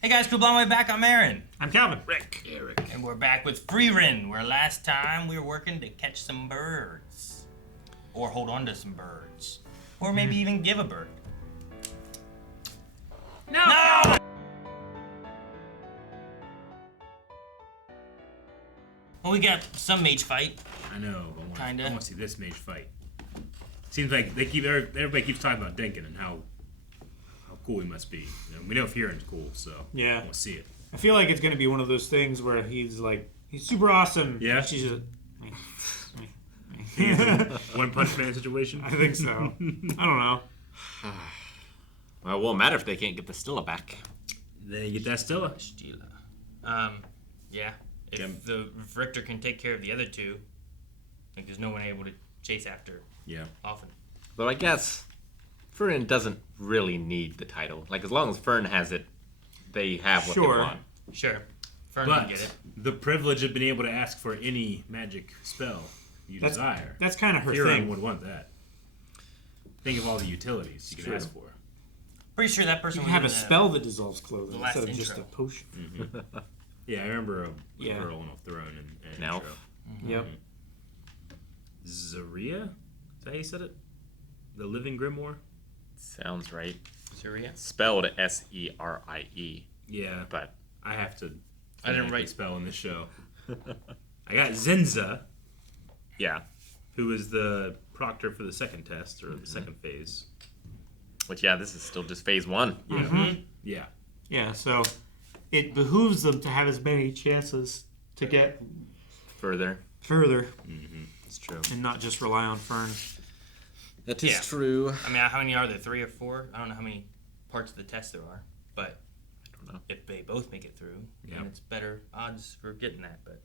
Hey guys, cool, way back. I'm Aaron. I'm Calvin. Eric. And we're back with Frieren, where last time we were working to catch some birds. Or hold on to some birds. Or maybe even give a bird. No! Well, we got some mage fight. I know, but Kinda. I want to see this mage fight. Seems like everybody keeps talking about Denkin and how cool he must be. You know, we know Fieren's cool, so Yeah. I want to see it. I feel like it's going to be one of those things where he's super awesome. Yeah. She's just... One punch man situation. I think so. I don't know. Well, it won't matter if they can't get the Stilla back. Then you get that Stilla. Yeah. If Richter can take care of the other two, like there's no one able to chase after often. Though I guess Frieren doesn't really need the title. Like, as long as Fern has it, they have what they want. Sure. Fern But can get it. the privilege of being able to ask for any magic spell you desire. That's kind of her Frieren thing. would want that. Think of all the utilities you can ask for. Pretty sure that person You would have a spell that dissolves clothing the last instead of just a intro. potion. Mm-hmm. Yeah, I remember a Yeah. girl on a throne and An elf. intro. Yep. Zaria? Is that how you said it? The Living Grimoire? Sounds right. Syria? Spelled S-E-R-I-E. Yeah, But I have to. I didn't phonetically write- spell in this show. I got Zenza, yeah, who is the proctor for the second test or the second phase. but yeah, this is still just phase 1. Yeah, Mm-hmm. yeah. Yeah, so it behooves them to have as many chances to get Further. further It's true. and not just rely on Fern. That is true. I mean, how many are there? 3 or 4? I don't know how many parts of the test there are, but I don't know. if they both make it through, then it's better odds for getting that. But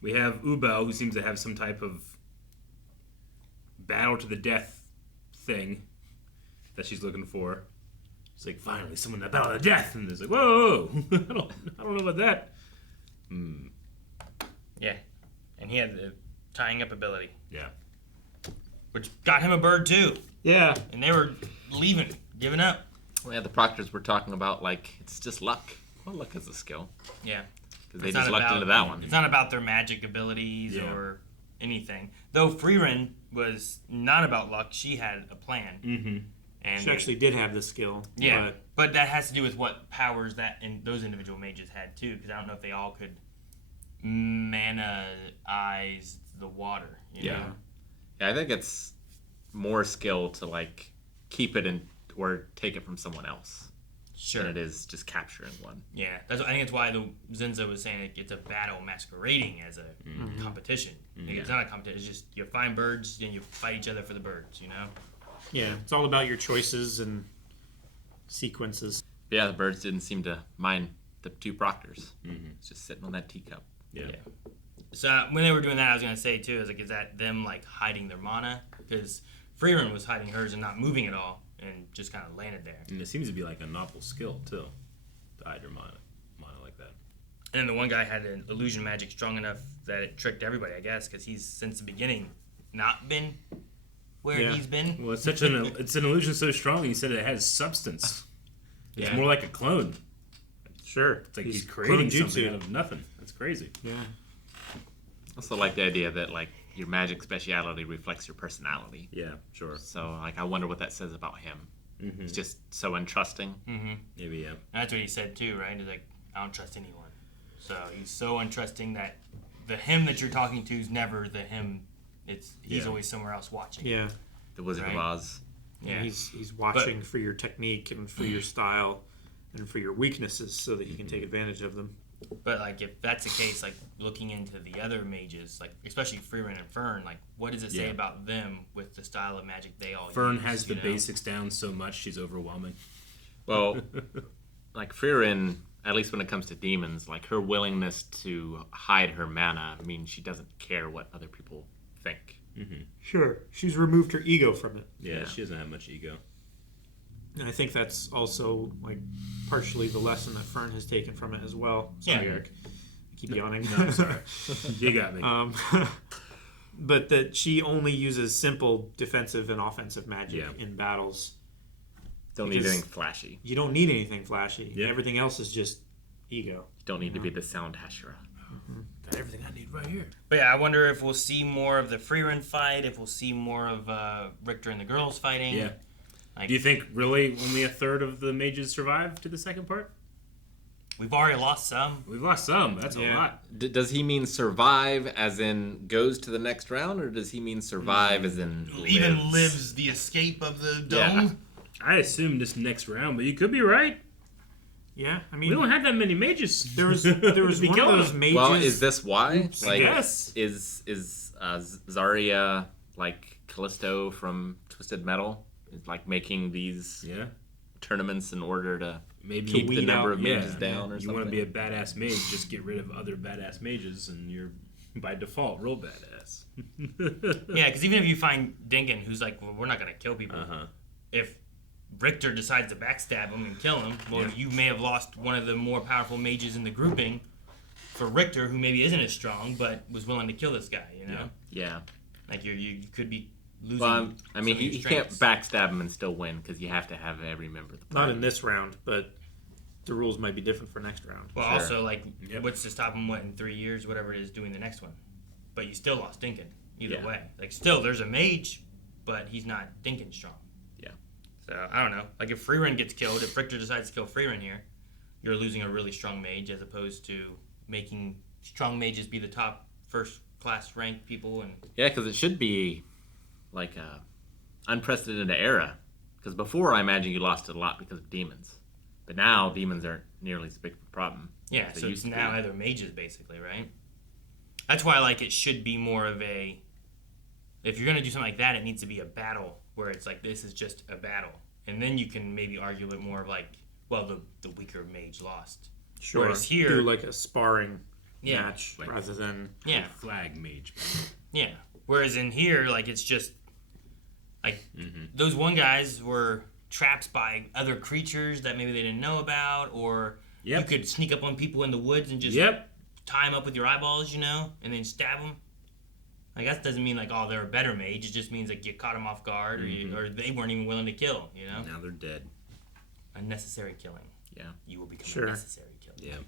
We have Ubel, who seems to have some type of battle to the death thing that she's looking for. It's like, finally, someone that battle to the death, and it's like, whoa, I don't know about that. yeah, and he had the tying up ability, Yeah. which got him a bird too, Yeah. and they were leaving, giving up. Well, yeah, the proctors were talking about, like, it's just luck. Well, luck is a skill. Yeah. Because they It's just not lucked about- into that one. It's not about their magic abilities or anything. Though Frieren was not about luck. She had a plan. Mm-hmm. And She actually did have the skill. yeah, but that has to do with what powers that those individual mages had too. Because I don't know if they all could mana-ize the water. You know? Yeah, I think it's more skill to, like, keep it in or take it from someone else Sure. than it is just capturing one. Yeah, I think it's why the Zenza was saying it's a battle masquerading as a competition. Like, it's not a competition. It's just you find birds and you fight each other for the birds. You know. Yeah, it's all about your choices and sequences. But yeah, the birds didn't seem to mind the 2 proctors. It's just sitting on that teacup. Yeah. So when they were doing that, I was gonna say too, is that them like hiding their mana? Because Frieren was hiding hers and not moving at all, and just kind of landed there. And it seems to be like a novel skill, too, to hide your mana like that. And then the one guy had an illusion magic strong enough that it tricked everybody, I guess, because he's since the beginning not been where he's been. Well, it's such an illusion so strong. He said it has substance. It's Yeah. more like a clone. Sure. It's like he's creating something out of nothing. That's crazy. Yeah. Also like the idea that, like, your magic speciality reflects your personality. Yeah, sure. So, like, I wonder what that says about him. He's just so untrusting. Maybe, yeah. That's what he said too, right? He's like, I don't trust anyone. So he's so untrusting that the him that you're talking to is never the him. He's always somewhere else watching. Yeah. The Wizard of Right. Oz. Yeah. He's watching for your technique and for your style and for your weaknesses so that he can take advantage of them. But like, if that's the case, like looking into the other mages, like especially Frieren and Fern, like what does it say about them with the style of magic they all Fern use? has the you know? basics down so much, she's overwhelming. Well, like, Frieren, at least when it comes to demons, like, her willingness to hide her mana means she doesn't care what other people think. Sure. She's removed her ego from it. Yeah, she doesn't have much ego. And I think that's also, like, partially the lesson that Fern has taken from it as well. Sorry, Yeah. Eric. I keep yawning. No, sorry. You got me. But that she only uses simple defensive and offensive magic Yeah. in battles. Don't need anything flashy. You don't need anything flashy. Yeah. Everything else is just ego. You don't need to be the sound Hashira. Got everything I need right here. But yeah, I wonder if we'll see more of the Frieren fight, if we'll see more of Richter and the girls fighting. Yeah. Like, Do you think really only a third of the mages survive to the second part? we've already lost some. We've lost some. That's a Yeah. lot. Does he mean survive as in goes to the next round, or does he mean survive as in Even lives the escape of the dome. Yeah. I assume this next round, but you could be right. Yeah, I We mean, don't have that many mages. there was Be one of those killing mages. Well, is this why? I guess. Is Zarya like Callisto from Twisted Metal? Is like making these Yeah. tournaments in order to Maybe keep the weed number out- of yeah, mages down or you something? want to be a badass mage, just get rid of other badass mages, and you're by default real badass. Yeah, because even if you find Dinkin, who's like, well, we're not going to kill people. Uh-huh. If Richter decides to backstab him and kill him, well, Yeah. you may have lost one of the more powerful mages in the grouping for Richter, who maybe isn't as strong, but was willing to kill this guy, you know? Yeah. Yeah. Like, you could be losing. Well, I mean, some of your he can't strengths. backstab him and still win because you have to have every member of the Not party. in this round, but the rules might be different for next round. Well, Sure. also, like, Yep. what's to stop him, in 3 years, whatever it is, doing the next one? But you still lost Dinkin, either Yeah. way. Like, still, there's a mage, but he's not Dinkin strong. Yeah. So, I don't know. Like, if Frieren gets killed, if Richter decides to kill Frieren here, you're losing a really strong mage as opposed to making strong mages be the top first-class ranked people. And Yeah, because it should be like a unprecedented era. Because before, I imagine you lost it a lot because of demons. But now, demons aren't nearly as big of a problem. yeah, as they so it's used to now be. either mages, basically, right? That's why, like, it should be more of a... If you're going to do something like that, it needs to be a battle where it's like, this is just a battle. And then you can maybe argue it more of like, well, the weaker mage lost. Sure. Whereas here- do like a sparring Yeah. match Like- rather than Yeah, Flag mage. yeah. Whereas in here, like, it's just... Like, those one guys were trapped by other creatures that maybe they didn't know about, or Yep. you could sneak up on people in the woods and just Yep. tie them up with your eyeballs, you know, and then stab them. Like, that doesn't mean, like, oh, they're a better mage. It just means, like, you caught them off guard, or they weren't even willing to kill, you know? Now they're dead. Unnecessary killing. Yeah. You will become Sure. a necessary killer. Yeah.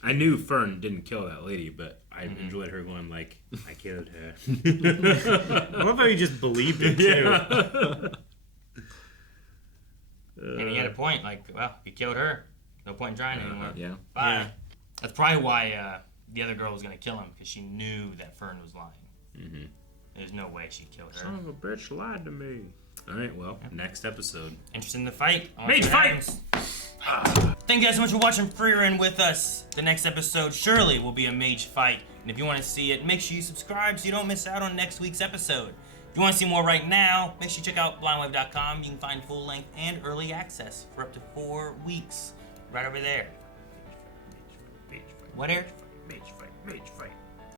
I knew Fern didn't kill that lady, but I enjoyed her going like, I killed her. I love how you just believed it too. And he had a point, like, well, you killed her. No point in trying anymore. Yeah. Bye. Yeah. That's probably why the other girl was going to kill him, because she knew that Fern was lying. Mm-hmm. There's no way she killed her. Son of a bitch lied to me. All right, well, next episode. Interested in the fight? Mage fight! Thank you guys so much for watching Frieren with us. The next episode surely will be a mage fight. And if you want to see it, make sure you subscribe so you don't miss out on next week's episode. If you want to see more right now, make sure you check out blindwave.com. You can find full length and early access for up to 4 weeks. Right over there. Mage fight. What, Eric? Mage fight. Mage fight.